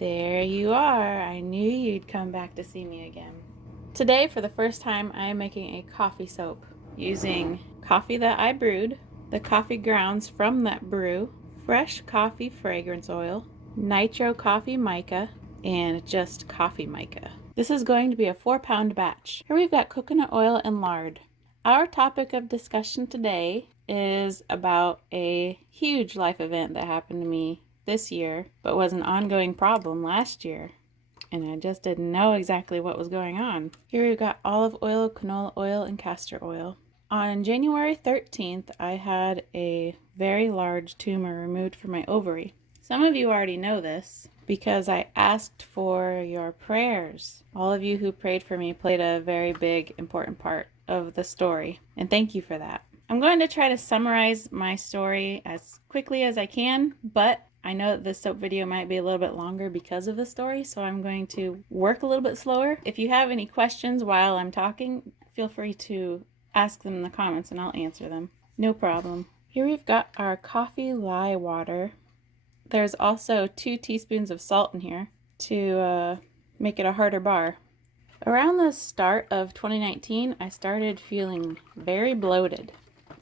There you are. I knew you'd come back to see me again. Today, for the first time, I am making a coffee soap using coffee that I brewed, the coffee grounds from that brew, fresh coffee fragrance oil, nitro coffee mica, and just coffee mica. This is going to be a 4-pound batch. Here we've got coconut oil and lard. Our topic of discussion today is about a huge life event that happened to me this year, but was an ongoing problem last year, and I just didn't know exactly what was going on. Here we've got olive oil, canola oil, and castor oil. On January 13th, I had a very large tumor removed from my ovary. Some of you already know this because I asked for your prayers. All of you who prayed for me played a very big, important part of the story, and thank you for that. I'm going to try to summarize my story as quickly as I can, but I know that this soap video might be a little bit longer because of the story, so I'm going to work a little bit slower. If you have any questions while I'm talking, feel free to ask them in the comments and I'll answer them. No problem. Here we've got our coffee lye water. There's also 2 teaspoons of salt in here to make it a harder bar. Around the start of 2019, I started feeling very bloated.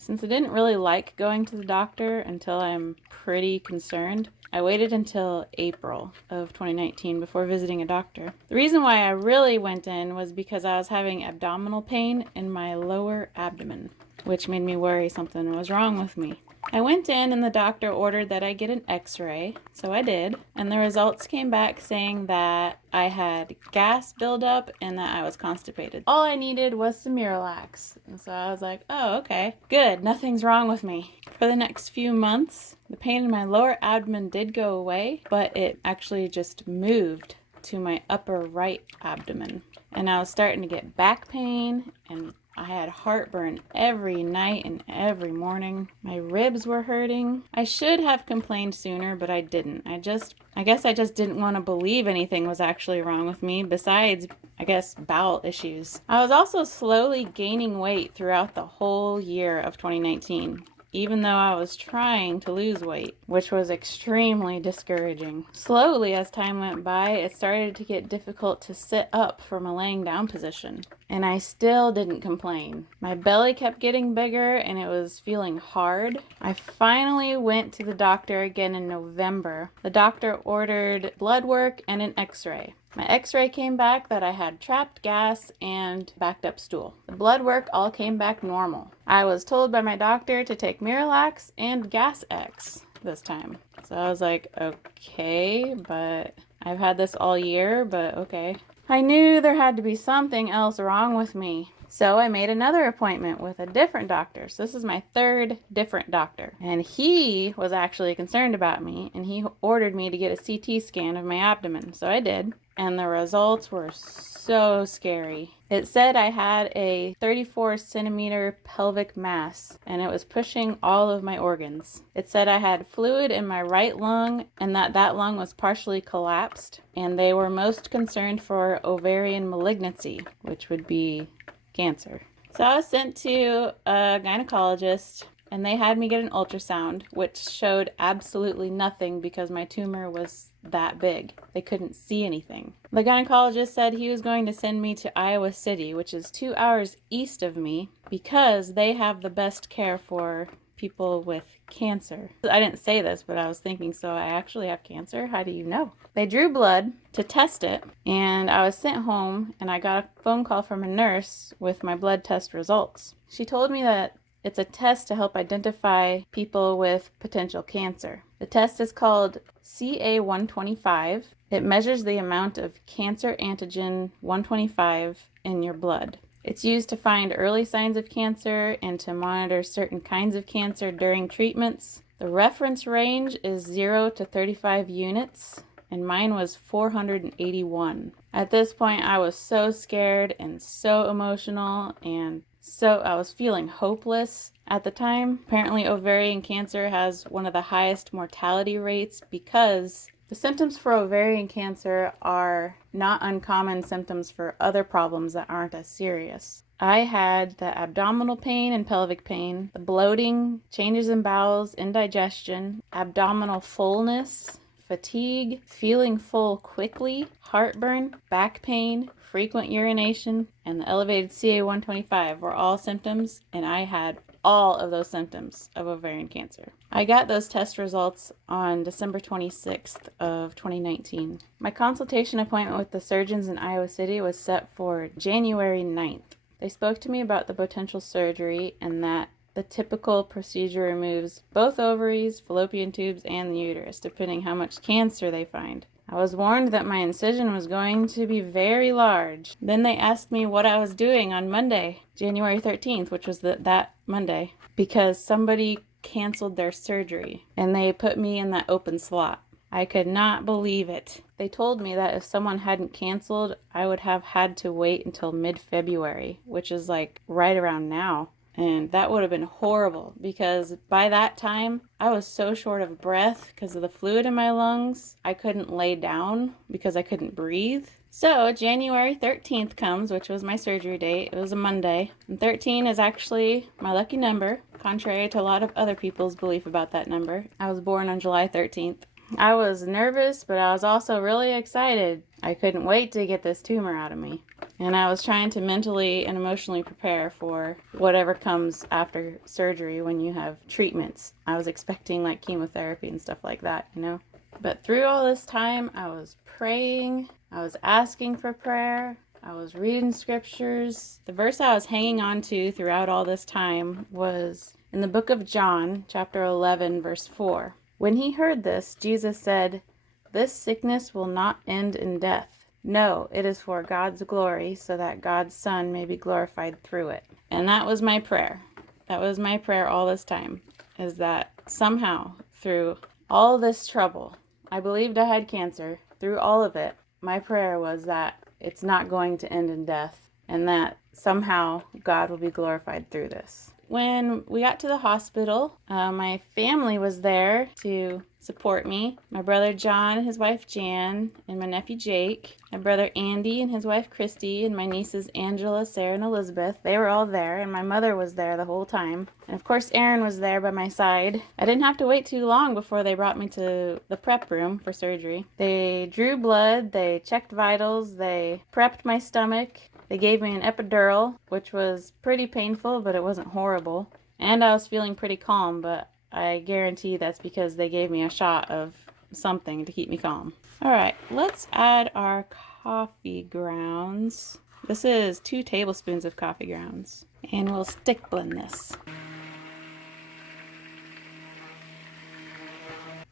Since I didn't really like going to the doctor until I'm pretty concerned, I waited until April of 2019 before visiting a doctor. The reason why I really went in was because I was having abdominal pain in my lower abdomen, which made me worry something was wrong with me. I went in and the doctor ordered that I get an x-ray, so I did, and the results came back saying that I had gas buildup and that I was constipated. All I needed was some Miralax, and so I was like, oh, okay, good, nothing's wrong with me. For the next few months, the pain in my lower abdomen did go away, but it actually just moved to my upper right abdomen, and I was starting to get back pain, and I had heartburn every night and every morning. My ribs were hurting. I should have complained sooner, but I didn't. I guess I just didn't want to believe anything was actually wrong with me, besides, I guess, bowel issues. I was also slowly gaining weight throughout the whole year of 2019. Even though I was trying to lose weight, which was extremely discouraging. Slowly, as time went by, it started to get difficult to sit up from a laying down position, and I still didn't complain. My belly kept getting bigger and it was feeling hard. I finally went to the doctor again in November. The doctor ordered blood work and an x-ray. My x-ray came back that I had trapped gas and backed up stool. The blood work all came back normal. I was told by my doctor to take Miralax and Gas X this time. So I was like, okay, but I've had this all year, but okay. I knew there had to be something else wrong with me. So I made another appointment with a different doctor. So this is my 3rd different doctor. And he was actually concerned about me, and he ordered me to get a CT scan of my abdomen. So I did. And the results were so scary. It said I had a 34-centimeter pelvic mass, and it was pushing all of my organs. It said I had fluid in my right lung, and that lung was partially collapsed, and they were most concerned for ovarian malignancy, which would be cancer. So I was sent to a gynecologist, and they had me get an ultrasound, which showed absolutely nothing because my tumor was that big. They couldn't see anything. The gynecologist said he was going to send me to Iowa City, which is 2 hours east of me, because they have the best care for people with cancer. I didn't say this, but I was thinking, so I actually have cancer? How do you know? They drew blood to test it, and I was sent home, and I got a phone call from a nurse with my blood test results. She told me that it's a test to help identify people with potential cancer. The test is called CA-125. It measures the amount of cancer antigen 125 in your blood. It's used to find early signs of cancer and to monitor certain kinds of cancer during treatments. The reference range is 0 to 35 units, and mine was 481. At this point, I was so scared and so emotional, and so I was feeling hopeless at the time. Apparently, ovarian cancer has one of the highest mortality rates because the symptoms for ovarian cancer are not uncommon symptoms for other problems that aren't as serious. I had the abdominal pain and pelvic pain, the bloating, changes in bowels, indigestion, abdominal fullness, fatigue, feeling full quickly, heartburn, back pain, frequent urination, and the elevated CA-125 were all symptoms, and I had all of those symptoms of ovarian cancer. I got those test results on December 26th of 2019. My consultation appointment with the surgeons in Iowa City was set for January 9th. They spoke to me about the potential surgery and that the typical procedure removes both ovaries, fallopian tubes, and the uterus, depending how much cancer they find. I was warned that my incision was going to be very large. Then they asked me what I was doing on Monday, January 13th, which was that Monday, because somebody canceled their surgery and they put me in that open slot. I could not believe it. They told me that if someone hadn't canceled, I would have had to wait until mid-February, which is like right around now. And that would have been horrible because by that time, I was so short of breath because of the fluid in my lungs. I couldn't lay down because I couldn't breathe. So January 13th comes, which was my surgery date. It was a Monday. And 13 is actually my lucky number, contrary to a lot of other people's belief about that number. I was born on July 13th. I was nervous, but I was also really excited. I couldn't wait to get this tumor out of me. And I was trying to mentally and emotionally prepare for whatever comes after surgery when you have treatments. I was expecting like chemotherapy and stuff like that, you know. But through all this time, I was praying. I was asking for prayer. I was reading scriptures. The verse I was hanging on to throughout all this time was in the book of John, chapter 11, verse 4. When he heard this, Jesus said, "This sickness will not end in death. No, it is for God's glory, so that God's Son may be glorified through it." And that was my prayer. That was my prayer all this time, is that somehow, through all this trouble, I believed I had cancer. Through all of it, my prayer was that it's not going to end in death, and that somehow God will be glorified through this. When we got to the hospital, my family was there to support me. My brother John and his wife Jan, and my nephew Jake, my brother Andy and his wife Christy, and my nieces Angela, Sarah, and Elizabeth. They were all there, and my mother was there the whole time. And of course Aaron was there by my side. I didn't have to wait too long before they brought me to the prep room for surgery. They drew blood, they checked vitals, they prepped my stomach. They gave me an epidural, which was pretty painful, but it wasn't horrible. And I was feeling pretty calm, but I guarantee that's because they gave me a shot of something to keep me calm. All right, let's add our coffee grounds. This is 2 tablespoons of coffee grounds, and we'll stick blend this.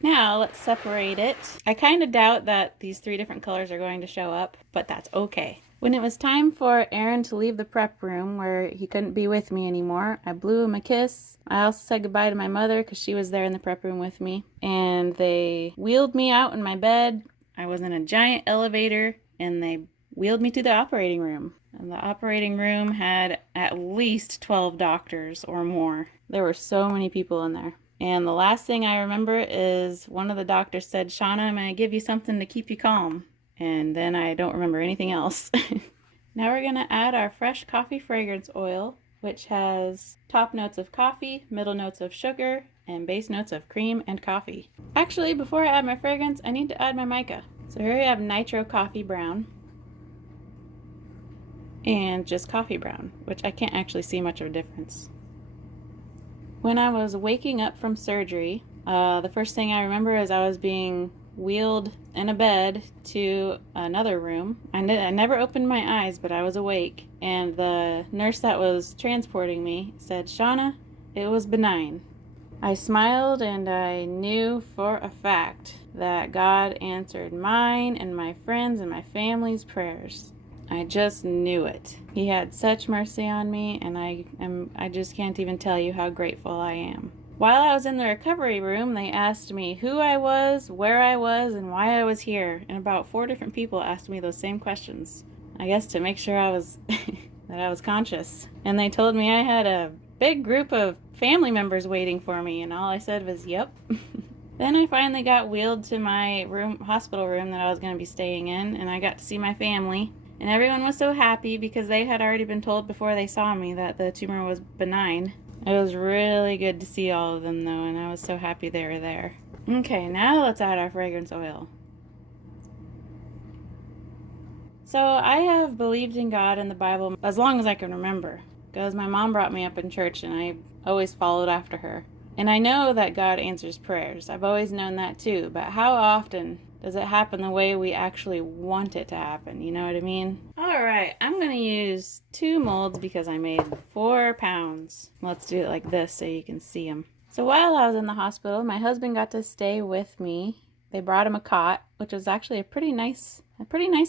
Now let's separate it. I kind of doubt that these 3 different colors are going to show up, but that's okay. When it was time for Aaron to leave the prep room where he couldn't be with me anymore, I blew him a kiss. I also said goodbye to my mother because she was there in the prep room with me. And they wheeled me out in my bed. I was in a giant elevator and they wheeled me to the operating room. And the operating room had at least 12 doctors or more. There were so many people in there. And the last thing I remember is one of the doctors said, "Shauna, I'm going to give you something to keep you calm." And then I don't remember anything else. Now we're going to add our fresh coffee fragrance oil, which has top notes of coffee, middle notes of sugar, and base notes of cream and coffee. Actually, before I add my fragrance, I need to add my mica. So here we have nitro coffee brown and just coffee brown, which I can't actually see much of a difference. When I was waking up from surgery, the first thing I remember is I was being wheeled in a bed to another room. I never opened my eyes, but I was awake, and the nurse that was transporting me said, "Shauna, it was benign." I smiled, and I knew for a fact that God answered mine and my friends and my family's prayers. I just knew it. He had such mercy on me, and I just can't even tell you how grateful I am. While I was in the recovery room, they asked me who I was, where I was, and why I was here. And about 4 different people asked me those same questions. I guess to make sure I was that I was conscious. And they told me I had a big group of family members waiting for me, and all I said was, "Yep." Then I finally got wheeled to my hospital room that I was going to be staying in, and I got to see my family. And everyone was so happy because they had already been told before they saw me that the tumor was benign. It was really good to see all of them though, and I was so happy they were there. Okay, now let's add our fragrance oil. So I have believed in God and the Bible as long as I can remember, because my mom brought me up in church and I always followed after her. And I know that God answers prayers. I've always known that too, but how often does it happen the way we actually want it to happen? You know what I mean? Alright, I'm going to use 2 molds because I made 4 pounds. Let's do it like this so you can see them. So while I was in the hospital, my husband got to stay with me. They brought him a cot, which was actually a pretty nice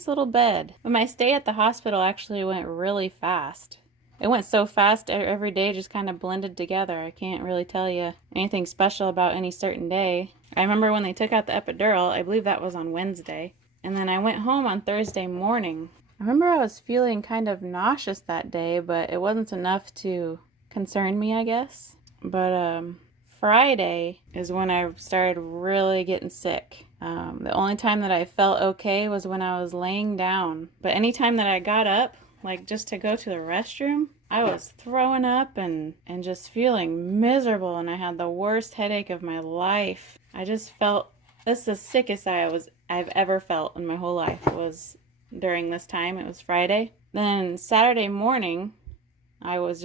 little bed. But my stay at the hospital actually went really fast. It went so fast, every day just kind of blended together. I can't really tell you anything special about any certain day. I remember when they took out the epidural, I believe that was on Wednesday. And then I went home on Thursday morning. I remember I was feeling kind of nauseous that day, but it wasn't enough to concern me, I guess. But Friday is when I started really getting sick. The only time that I felt okay was when I was laying down. But anytime that I got up, like just to go to the restroom, I was throwing up and just feeling miserable, and I had the worst headache of my life. I just felt, this is the sickest I've ever felt in my whole life was during this time. It was Friday. Then Saturday morning, I was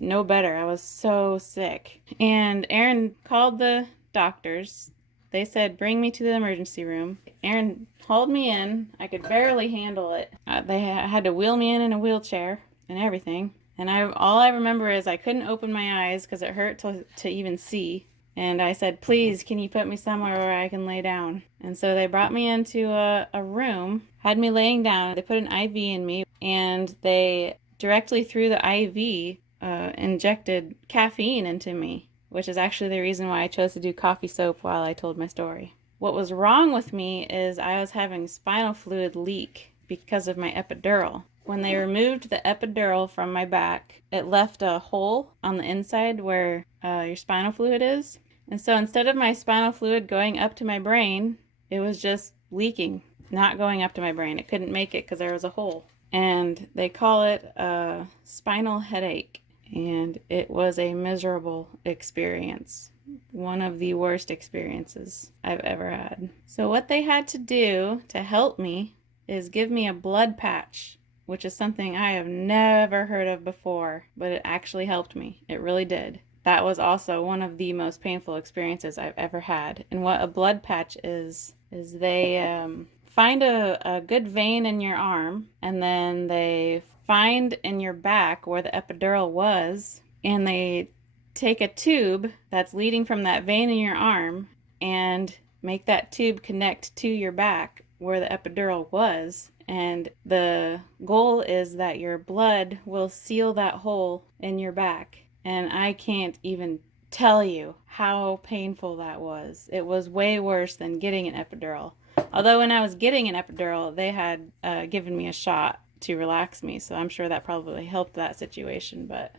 no better. I was so sick. And Aaron called the doctors. They said, bring me to the emergency room. Aaron hauled me in. I could barely handle it. They had to wheel me in a wheelchair and everything. And all I remember is I couldn't open my eyes because it hurt to even see. And I said, please, can you put me somewhere where I can lay down? And so they brought me into a room, had me laying down. They put an IV in me, and they directly through the IV injected caffeine into me, which is actually the reason why I chose to do coffee soap while I told my story. What was wrong with me is I was having spinal fluid leak because of my epidural. When they removed the epidural from my back, it left a hole on the inside where your spinal fluid is. And so instead of my spinal fluid going up to my brain, it was just leaking, not going up to my brain. It couldn't make it because there was a hole. And they call it a spinal headache. And it was a miserable experience. One of the worst experiences I've ever had. So what they had to do to help me is give me a blood patch, which is something I have never heard of before, but it actually helped me. It really did. That was also one of the most painful experiences I've ever had. And what a blood patch is they find a good vein in your arm, and then they find in your back where the epidural was, and they take a tube that's leading from that vein in your arm and make that tube connect to your back where the epidural was. And the goal is that your blood will seal that hole in your back. And I can't even tell you how painful that was. It was way worse than getting an epidural. Although when I was getting an epidural, they had given me a shot to relax me, so I'm sure that probably helped that situation. But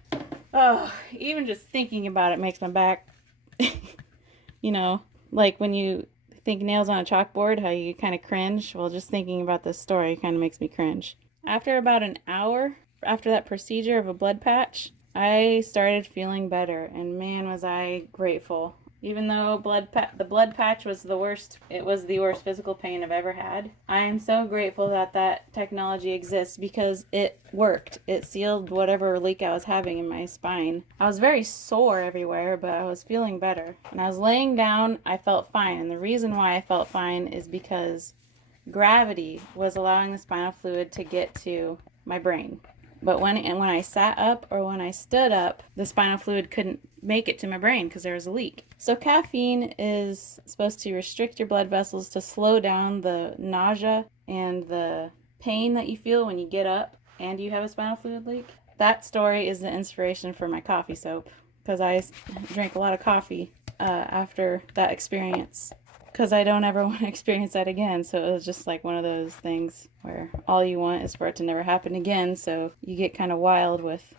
even just thinking about it makes my back, like when you think nails on a chalkboard, how you kind of cringe. Well, just thinking about this story kind of makes me cringe. After about an hour after that procedure of a blood patch, I started feeling better, and man, was I grateful. Even though the blood patch was the worst, it was the worst physical pain I've ever had. I am so grateful that technology exists because it worked. It sealed whatever leak I was having in my spine. I was very sore everywhere, but I was feeling better. When I was laying down, I felt fine, and the reason why I felt fine is because gravity was allowing the spinal fluid to get to my brain. But when I sat up or when I stood up, the spinal fluid couldn't make it to my brain because there was a leak. So caffeine is supposed to restrict your blood vessels to slow down the nausea and the pain that you feel when you get up and you have a spinal fluid leak. That story is the inspiration for my coffee soap because I drank a lot of coffee after that experience, because I don't ever want to experience that again. So it was just like one of those things where all you want is for it to never happen again, so you get kind of wild with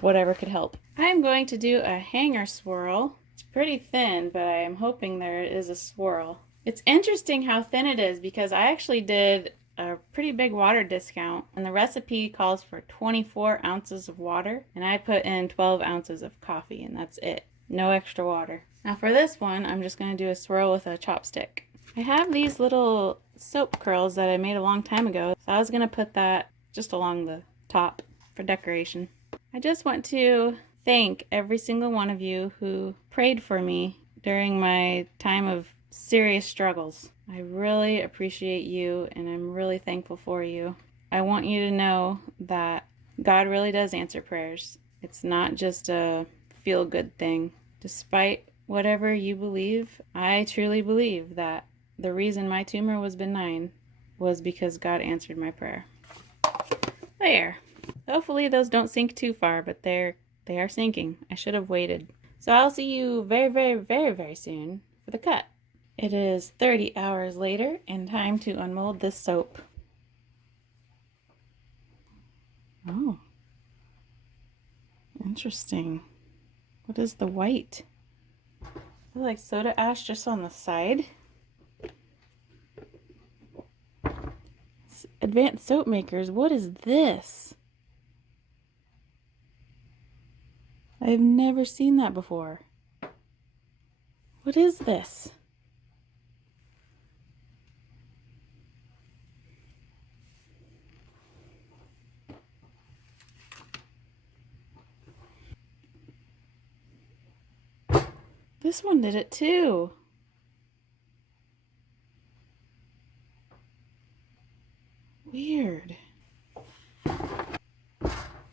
whatever could help. I'm going to do a hanger swirl. It's pretty thin, but I am hoping there is a swirl. It's interesting how thin it is because I actually did a pretty big water discount, and the recipe calls for 24 ounces of water, and I put in 12 ounces of coffee, and that's it. No extra water. Now for this one, I'm just going to do a swirl with a chopstick. I have these little soap curls that I made a long time ago, so I was going to put that just along the top for decoration. I just want to thank every single one of you who prayed for me during my time of serious struggles. I really appreciate you, and I'm really thankful for you. I want you to know that God really does answer prayers. It's not just a feel-good thing. Despite whatever you believe, I truly believe that the reason my tumor was benign was because God answered my prayer. There. Hopefully those don't sink too far, but they are sinking. I should have waited. So I'll see you very, very, very, very soon for the cut. It is 30 hours later and time to unmold this soap. Oh. Interesting. What is the white? I feel like soda ash just on the side. Advanced soap makers, what is this? I've never seen that before. What is this? This one did it too. Weird.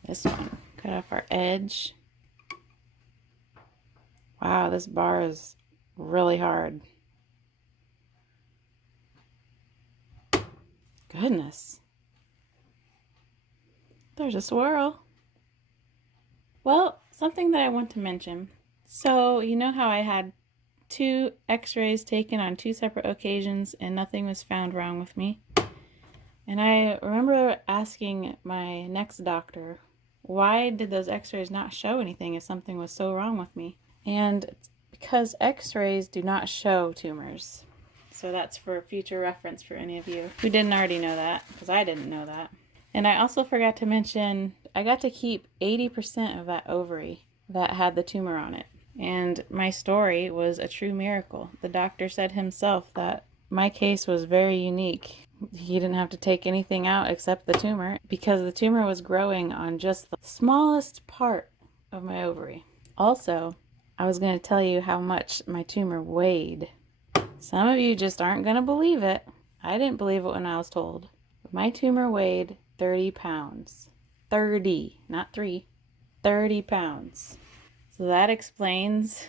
This one, cut off our edge. Wow, this bar is really hard. Goodness. There's a swirl. Well, something that I want to mention. So, you know how I had 2 x-rays taken on 2 separate occasions and nothing was found wrong with me? And I remember asking my next doctor, why did those x-rays not show anything if something was so wrong with me? And it's because x-rays do not show tumors. So that's for future reference for any of you who didn't already know that, because I didn't know that. And I also forgot to mention, I got to keep 80% of that ovary that had the tumor on it. And my story was a true miracle. The doctor said himself that my case was very unique. He didn't have to take anything out except the tumor because the tumor was growing on just the smallest part of my ovary. Also, I was going to tell you how much my tumor weighed. Some of you just aren't going to believe it. I didn't believe it when I was told. My tumor weighed 30 pounds. 30, not 3. 30 pounds. So that explains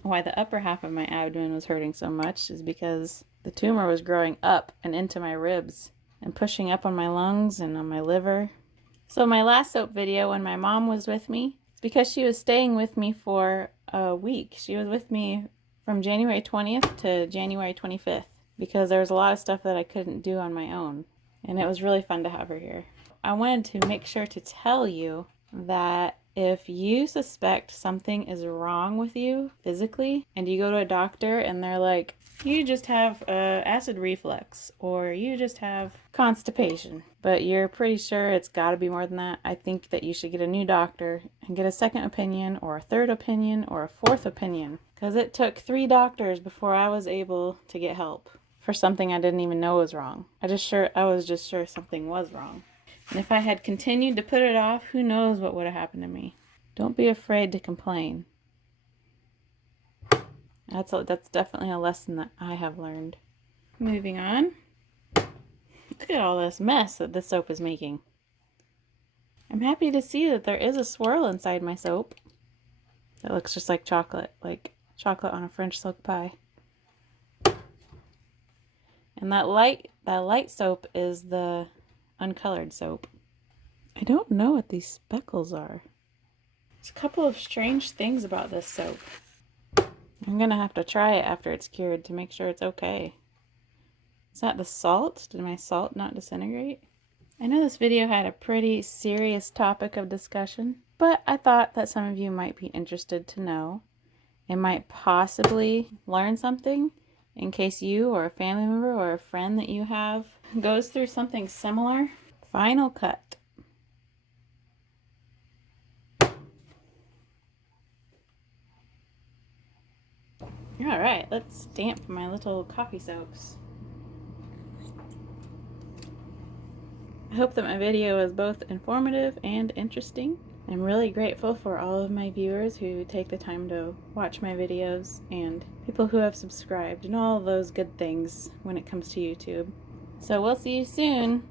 why the upper half of my abdomen was hurting so much, is because the tumor was growing up and into my ribs and pushing up on my lungs and on my liver. So my last soap video when my mom was with me, it's because she was staying with me for a week. She was with me from January 20th to January 25th because there was a lot of stuff that I couldn't do on my own. And it was really fun to have her here. I wanted to make sure to tell you that if you suspect something is wrong with you physically and you go to a doctor and they're like, you just have acid reflux or you just have constipation, but you're pretty sure it's got to be more than that, I think that you should get a new doctor and get a second opinion or a third opinion or a fourth opinion, because it took 3 doctors before I was able to get help for something I didn't even know was wrong. I was just sure something was wrong. And if I had continued to put it off, who knows what would have happened to me. Don't be afraid to complain. That's definitely a lesson that I have learned. Moving on. Look at all this mess that this soap is making. I'm happy to see that there is a swirl inside my soap. That looks just like chocolate on a French silk pie. And that light soap is the uncolored soap. I don't know what these speckles are. There's a couple of strange things about this soap. I'm gonna have to try it after it's cured to make sure it's okay. Is that the salt? Did my salt not disintegrate? I know this video had a pretty serious topic of discussion, but I thought that some of you might be interested to know and might possibly learn something in case you or a family member or a friend that you have goes through something similar. Final cut. Alright, let's stamp my little coffee soaps. I hope that my video is both informative and interesting. I'm really grateful for all of my viewers who take the time to watch my videos and people who have subscribed and all those good things when it comes to YouTube. So we'll see you soon.